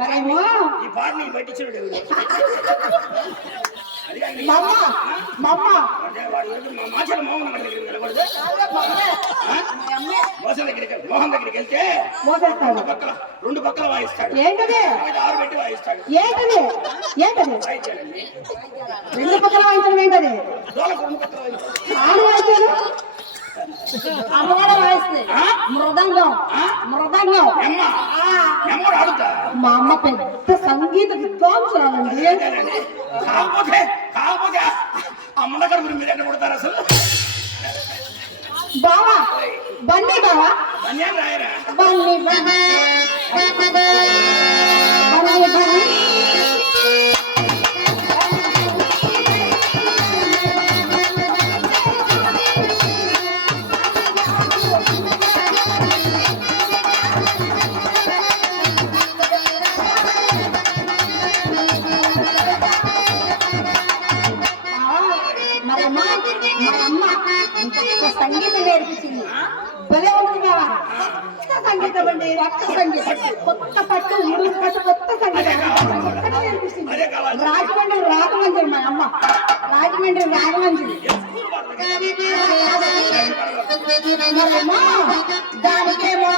మరేమో ఈ పాట నీకు పట్టించినట్టు అది కాదు. మా అమ్మ అంటే వాడి గురించి మా మాచల మోహన్ దగ్గరికి వెళ్ళకూడదు. మోహన్ దగ్గరికి వెళ్తే మోసేస్తాడు. రెండు పక్కల వాయిస్తాడు. ఏంటది? 6 పెట్టి వాయిస్తాడు. ఏంటది? వాయించాడండి. 2 పక్కల వాయించడం ఏంటది? డోలకు 2 పక్కల వాయిస్తాడు. ఆడు వాయించాడు, అమ్మ కూడా వాయిస్తుంది. మృదంగం నెమ్మడు ఆడుతా. మా అమ్మ పెద్ద సంగీత విద్వాంసురాలండి. కాకపోతే అమ్మ దగ్గర మీరు ఎట్లా కొడతారు అసలు? బావా బన్నీ బావా అన్యాయం రాయరా? బన్నీ బన్నీ సంగీతం నేర్పించింది. భలే ఉంటుంది బావా. కొత్త సంగీతం అండి, కొత్త సంగీతం, కొత్త పట్టు ఉడుగు పట్టు, కొత్త సంగీతం నేర్పించింది. రాజమండ్రి రాఘవంజలి మా అమ్మ, రాజమండ్రి రాఘవంజలి. మరేమో దానికేమో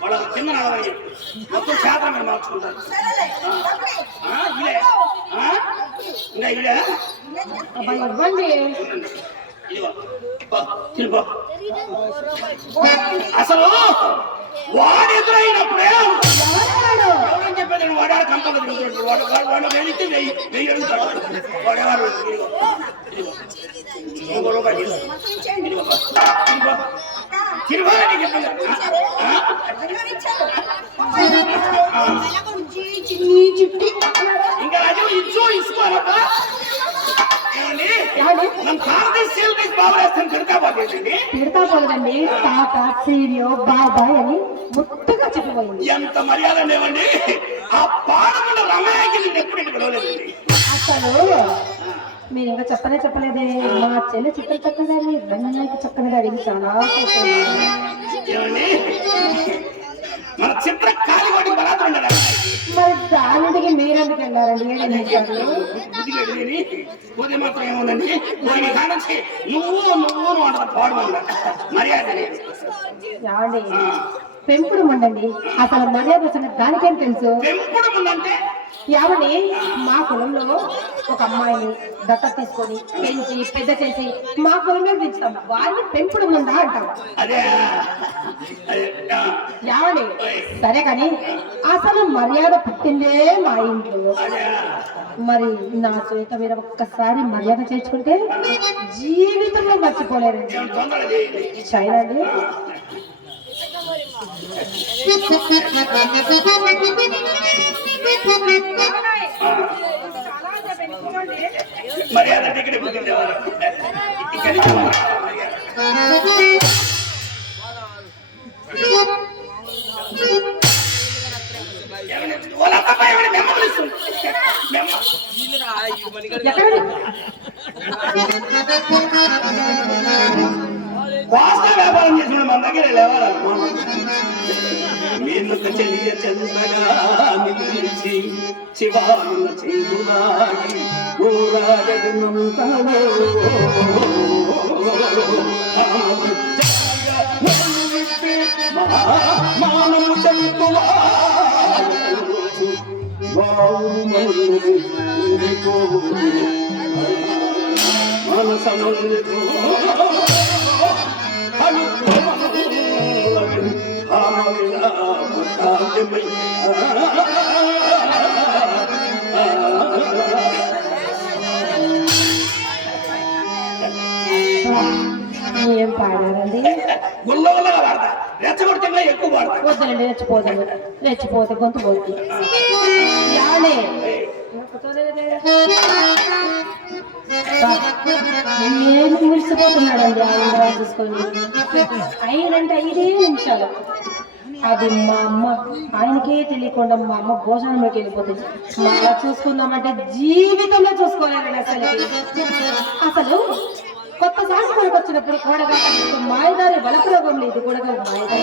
వాళ్ళకి కింద నడవాలి. మొత్తం శాతం మీద మార్చుకుంటారు. ఇంకా ఇదే ఇవ్వండి. అసలు వాడు ఎదురైనప్పుడే ఎవరన్నాడు? ఎవరని చెప్పేది? వాడాడు కంపలు వాడు వెళ్తే 1000 అడుగుతాడు. వాడేవారు రూపాయలు తిరుమలని చెప్పారు. ఇంకా రాజు ఇచ్చు ఇసుకోవాలబ్బా. ఏమండి మన భారతదేశం బాబులేస్తాను తిడతా పోతుందండి. తిడతా పోలేదండి, తాత సీరియో బాబాయ్ అని ముట్టుగా చెప్పబోయింది. ఎంత మర్యాద లేవండి. ఆ పాడముల రమణకి నేను ఎప్పుడు పిలవలేదండి. అసలు మీరు ఇంకా చెప్పలేదే. మా చెల్లి చిత్ర చక్కదారి రంగనాయకి చక్కగా అడిగి చాలా ఏమండి మన చిత్ర కాలిగోటి బలాత్రం ఉండడా? మరి దానికి మీరెందుకు వెళ్ళారండి? పోతే మాత్రం ఏముందండి? పోయి కానించి నువ్వు అంటారు పాడమన్నా మర్యాద లేదు. పెంపుడు ఉండండి. అసలు మర్యాద సంగతి దానికేం తెలుసు? పెంపుడు ముందంటే ఏమని మా కులంలో ఒక అమ్మాయిని దత్తత తీసుకొని పెంచి పెద్ద చేసి మా కులంలో పెంచుతాం, వారిని పెంపుడు ముందా అంటాం. అదే ఏమని సరే కానీ అసలు మర్యాద పుట్టిందే మా ఇంట్లో. మరి నా చేత మీరు ఒక్కసారి మర్యాద చేర్చుకుంటే జీవితంలో మర్చిపోలేరండి. సరేనండి. మర్యాద టికెట్ పుట్టిందేవారు వాస్త వ్యాపారం చేసిన మన దగ్గర లేవారు మీరు చెలియ చంద్రగా నిలిచి శివారుల చేదులాగి మానము చంతువా మనసమల్లితో ఏం పాడారండి? గుల్లగా వాడతా, రెచ్చగొడితే ఎక్కువ వాడతా. వద్దులండి, రెచ్చిపోతాను. రెచ్చిపోతే గొంతు పోతుంది. నేను మురిసిపోతున్నాడండి ఆయన చూసుకొని. 5 అంటే 5 నిమిషాలు. అది మా అమ్మ, ఆయనకే తెలియకుండా మా అమ్మ భోజనంలోకి వెళ్ళిపోతుంది. మళ్ళా చూసుకుందామంటే జీవితంలో చూసుకోలేరండి. అసలు కొత్త శాసనానికి వచ్చినప్పుడు కూడా మాయదారి బలప్రయోగం లేదు కూడా మాయదారి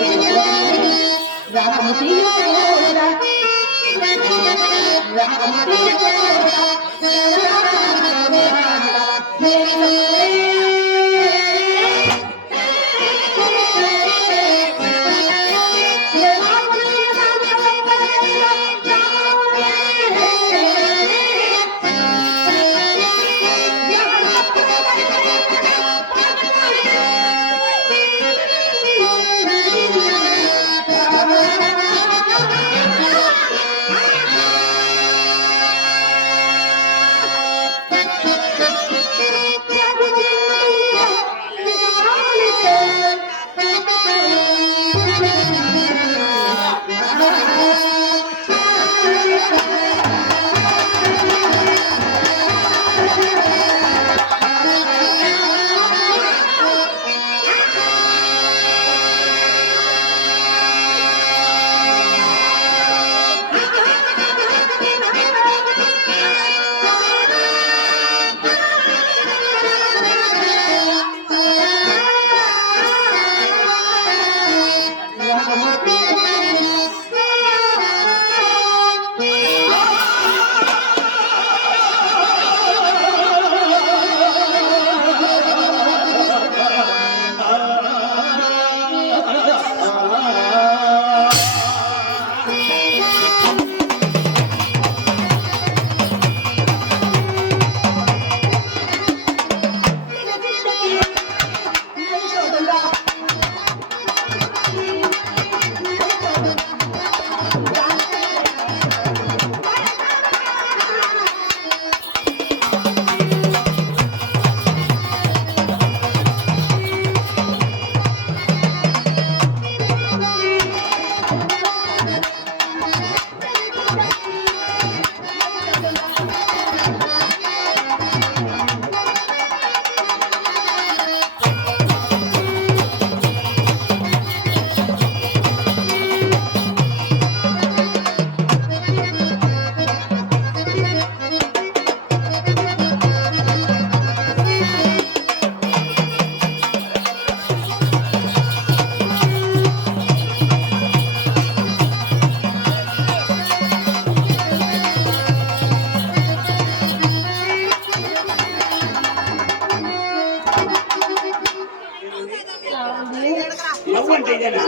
నవ్వు అంటే ఇదేనా?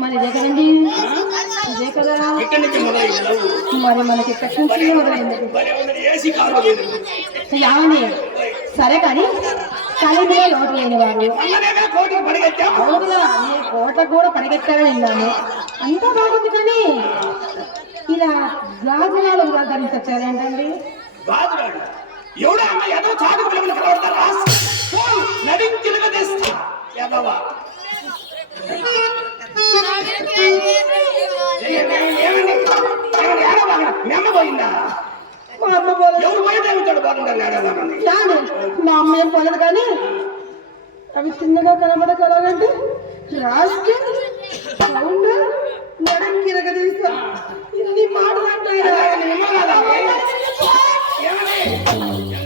మరి ఇదే కదండి. ఇదే కదా ఇక్కడి నుంచి మొదలైంది లవ్. మరి మనకి ఎక్కడి నుంచి మొదలైంది భలే ఉంది, ఏసీ కారు లేదు. యావండి సరే కానీ కలిమిలో లోటు లేని వారు మొన్ననేగా కోటికి పరిగెత్తాం. అవునుగా నీ కోటకు కూడా పరిగెత్తారని విన్నాను అంతా బాగుంది కానీ ఇలా గాజులాలు ధరించొచ్చారేంటండి బాధరాడు ఎవడా అమ్మ ఏదో చాటుకు పిల్లలు కలవడతారా నడించిలుగా తెస్తా ఎదవా మెమ్మ పోయిందా మా అమ్మ పోలేదు ఎవరు పోయితే ఏమిటాడు బాగుంటారు ఏడవాలని కాదు మా అమ్మ ఏం పోలేదు కానీ అవి చిన్నగా కనబడగలంటే రాష్ట్ర సౌండ్ నడంకిరగదీస్తా ఇన్ని మాటలు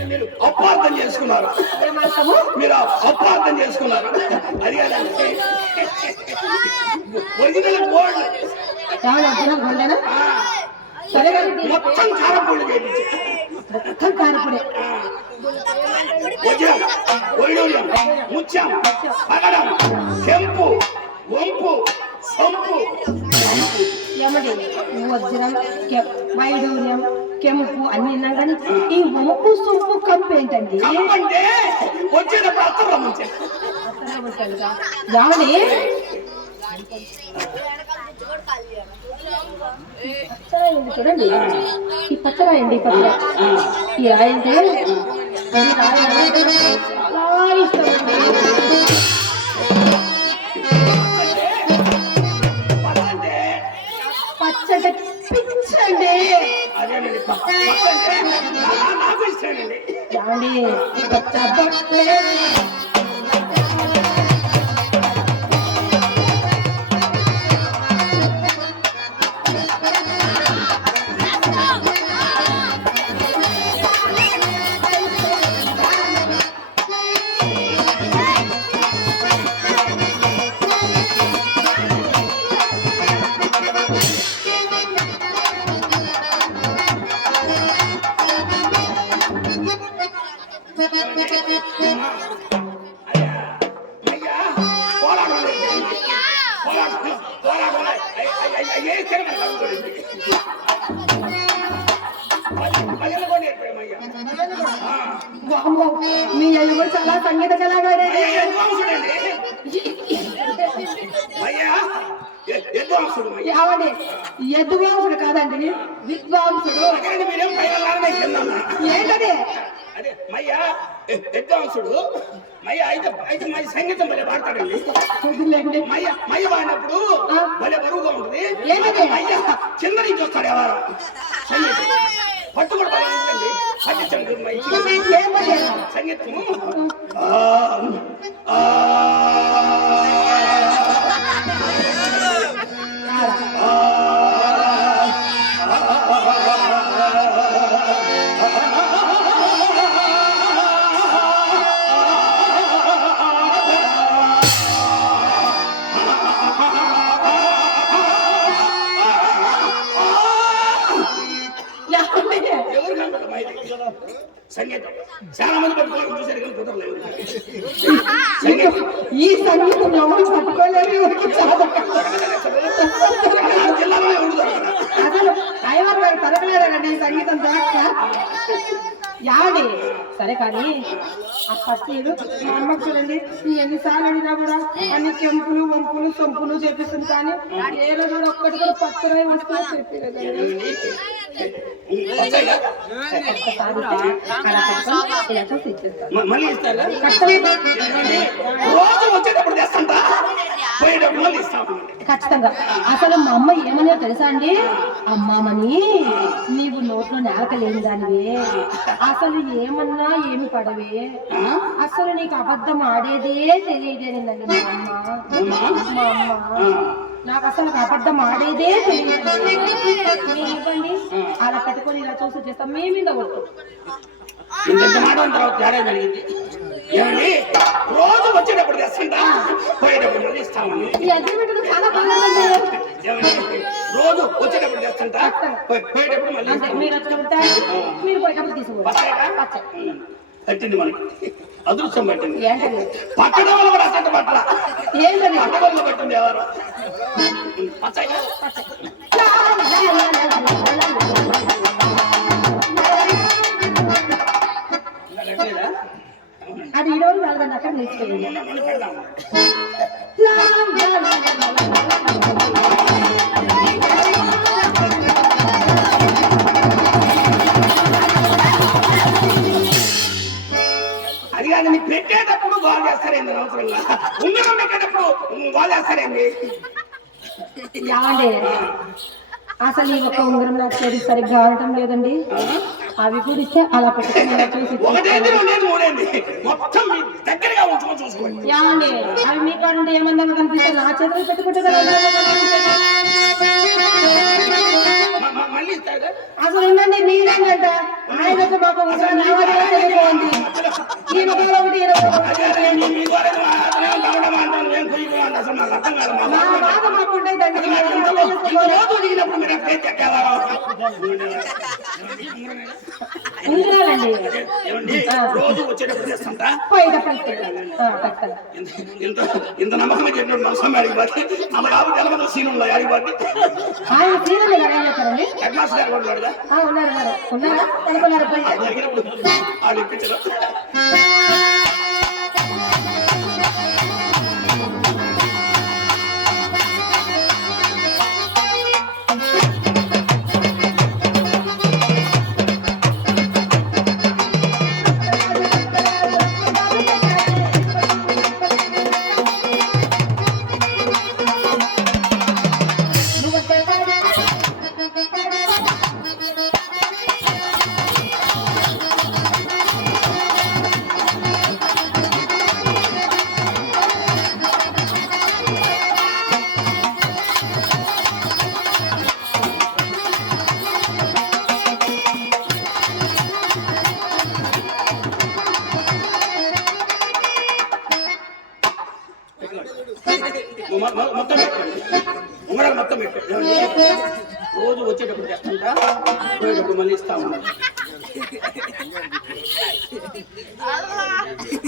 మీరు అపార్థం చేసుకున్నారు ఏమంటాము మీరు అపార్థం చేసుకున్నారు అది కాదండి ఒరిజినల్ గోల్డ్ గోల్డేనా సరే కానీ మొత్తం కారపూడి చేయించి మొత్తం కారపడే వజ్రం వైడూర్యం ముత్యం పగడం చెంపు వంపు సొంపు ఏమండి వజ్రం వైడూర్యం కెంపు అన్ని విన్నాం కానీ ఈ వంపు సొంపు కంపు ఏంటండి అంటే వచ్చేటప్పుడు అత్తరం ముంచే ఏమండి పచ్చరాయండి చూడండి ఈ పచ్చరాయండి ఈ పచ్చరా ఈ రాయి అంటే ఈ రాయి చాలా ఇష్టం అండి పచ్చడి పిచ్చండి అదేనండి నాకు ఇస్తానండి ఏమండి పచ్చ అయ్యా పోరాటం మీ అయ్య కూడా చాలా సంగీత కళాకారుడే ఏమండి యద్వాంసుడు కాదండి విద్వాంసుడు మీరేం పైన ఏంటది అదే మయ్య విద్వాంసుడు మయ్య అయితే అయితే మయ్య సంగీతం భలే పాడతాడండి వదిలేండి. మయ్య పాడినప్పుడు భలే బరువుగా ఉంటుంది ఏంటది? మయ్య కింద నుంచి వస్తాడు ఎవరు సంగీతం పట్టు కూడా బాగా ఉంటుందండి పట్టించండి మయ్య ఏంటది? సంగీతము ఎవరు కనపడదు మయ్య సంగీతం చాలా మంది పట్టుకోవాలి చూసారు కానీ కుదరలేదు సంగీతం ఈ సంగీతం ఎవరు పట్టుకోలేరు ఎవరికి చాలా జిల్లాలోనే ఉండదు అసలు డ్రైవర్ గారు తరగలేదండి ఈ సంగీతం దాకా యాడి సరే కానీ ఆ పట్టీలు మా అమ్మకు చూడండి ఎన్నిసార్లు అడిగినా కూడా అన్ని కెంపులు వంపులు సొంపులు చేపిస్తుంది కానీ ఏ రోజు కూడా ఒక్కటి కూడా పచ్చరాయి వస్తున్నా చెప్పలేదండి మళ్ళీ ఇస్తారా రోజు వచ్చేటప్పుడు తెస్తంట పోయేటప్పుడు మళ్ళీ ఇస్తాము ఖచ్చితంగా అసలు మా అమ్మ ఏమనే తెలుసా అండి అమ్మామని నీవు నోట్లో నేలకలేని దానివే అసలు ఏమన్నా ఏమి పడవే అసలు నీకు అబద్ధం ఆడేదే తెలియదేనండి మా అమ్మ నాకు అసలు అబద్ధం ఆడేదే తెలియదండి అలా పెట్టుకొని ఇలా చూసి చేస్తాం మీ మీద కొట్టు ఇంత మాట తర్వాత తేడా జరిగింది ఏమండి రోజు వచ్చేటప్పుడు తెస్తుంటా పోయేటప్పుడు మళ్ళీ ఇస్తామని ఈ అగ్రిమెంట్ చాలా బాగుందండి ఏమండి రోజు వచ్చేటప్పుడు తెస్తుంటా పోయేటప్పుడు మళ్ళీ అంటే మీరు వచ్చినప్పుడు మీరు పోయేటప్పుడు తీసుకోవాలి పట్టింది మనకి అదృష్టం పట్టింది ఏంటండి పట్టడం వల్ల కూడా అసంట పట్టరా ఏంటండి పట్టడంలో పట్టింది ఎవరు పచ్చ అది ఈరోజు వాళ్ళని అక్కడ నేర్చుకోండి. అది కాదు, నీకు పెట్టేటప్పుడు గోల్ చేస్తారేంది అవసరంగా, ఉంగరం పెట్టేటప్పుడు గోల్ చేస్తారేంది. ఏమండి అసలు ఈ ఒక్క ఉంగరం నాకు చేతి సరిగ్గా ఆడటం లేదండి. అవి కూడా ఇస్తే అలా పెట్టుకుని ఇలా చూసి ఒకటేంది రెండేది మూడేంది మొత్తం మీ దగ్గరగా ఉంచుకొని చూసుకోండి. ఏమండి అవి మీ కాడంటే ఏమన్నా కనిపిస్తే నా చేతులు పెట్టుకుంటే మళ్ళీ ఇస్తాడు అసలు ఉండండి. మీరేంటంట ఆయనకు మాకు ఉంగరం తెలియకోండి. ఈయన ఒకటి ఈయన మా బాధ మాకు ఉండేదండి. ఉంగరాలండి రోజు వచ్చేటప్పుడు చేస్తుంటా పైన పెట్టండి. ఇంత నమ్మకం చెప్పినప్పుడు మనసం అడిగిపోతే మన బాబు తెలవదు సీనుల్లో అడిగిపోతే ఆయన సీనియర్ గారు ఏం చేస్తారండి? హెడ్ మాస్టర్ గారు కూడా ఉన్నాడుగా. ఉన్నారు ఉన్నారా అనుకున్నారు. జరిగినప్పుడు వాళ్ళు ఇప్పించరు. మొత్తం పెట్టండి, ఉంగరాలు మొత్తం పెట్టండి. రోజు వచ్చేటప్పుడు చేస్తుంటా, పోయేటప్పుడు మళ్ళీ ఇస్తా ఉన్నాను.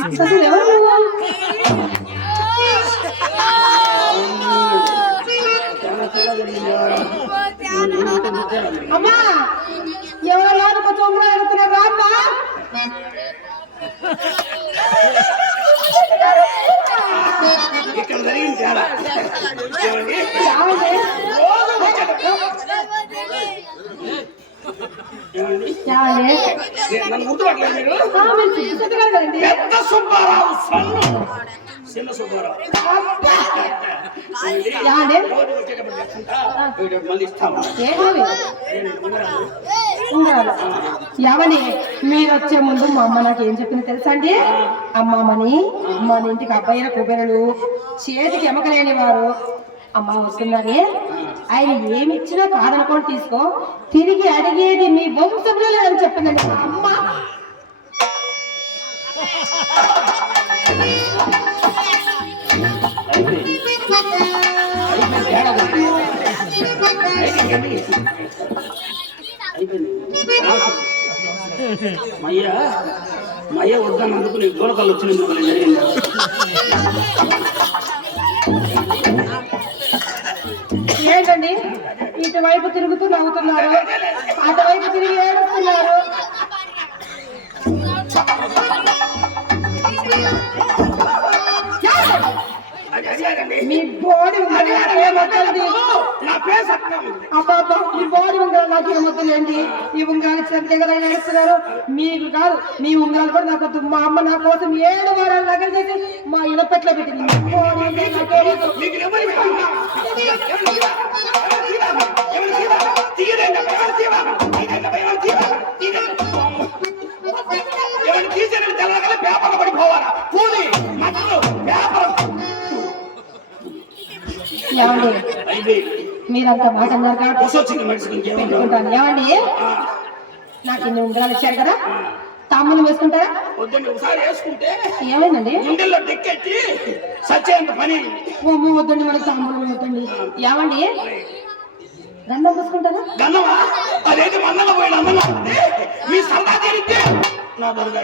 అసలు ఎవరు అమ్మా ఎవరో లోపల కొంచెం అడుగుతున్నారు అమ్మా. ఇక్కడ జరిగింది చాలా. ఏమండి? రోజు వచ్చేటప్పుడు ఏమండి? నన్ను గుర్తుపట్టలేదు మీరు? పెద్ద సుబ్బారావు సన్ను చిన్న సుబ్బారావు. రోజు వచ్చేటప్పుడు చేస్తుంటా, పోయేటప్పుడు మళ్ళీ ఇస్తాము. యవని మీరు వచ్చే ముందు మా అమ్మ నాకు ఏం చెప్పింది తెలుసా అండి? అమ్మమ్మని మన ఇంటికి అబ్బాయిల కుబేరులు చేతికి ఎమకలేని వారు అమ్మ వస్తుందని ఆయన ఏమి ఇచ్చినా కాదనుకోని తీసుకో, తిరిగి అడిగేది మీ వంశంలో లేదని చెప్పిందండి మా అమ్మ. మయ్య వద్దన్నందుకు నీకు దూరకాలు వచ్చినందుకు జరిగింది. ఏంటండి ఇటువైపు తిరుగుతూ నవ్వుతున్నారు, అటువైపు తిరిగి ఏడుస్తున్నారు. మీ బాడీ ఏమవుతుంది? అబ్బా మీ బాడీ ఉంగరాలు నాకు ఏమవుతుందండి? ఈ ఉంగరాలు ఇచ్చినంతే కదా ఏడుస్తున్నారు. మీకు కాదు, మీ ఉంగరాలు కూడా నాకు వద్దు. మా అమ్మ నా కోసం 7 వారాలు దగ్గర చేసి మా ఇనపెట్లో పెట్టింది. పేపర్ పడిపోవాలా కూలి మధ్యలో పేపర్. ఏమండి మీరంతా మాట అన్నారు కాబట్టి పెట్టుకుంటాను. ఏమండి నాకు ఇన్ని ఉంగరాలు ఇచ్చారు కదా, తాములు వేసుకుంటారా? వద్దండి, ఒకసారి వేసుకుంటే ఏమైందండి? గుండెల్లో దిక్కెట్టి సచ్చేంత పని. వద్దండి, మనకి తాములు వద్దండి. ఏమండి గంధం పూసుకుంటారా? గంధమా? అదేంటి మందలో పోయిన అన్నంగా ఉంది. మీ సరదా జరిగితే నా దొరగా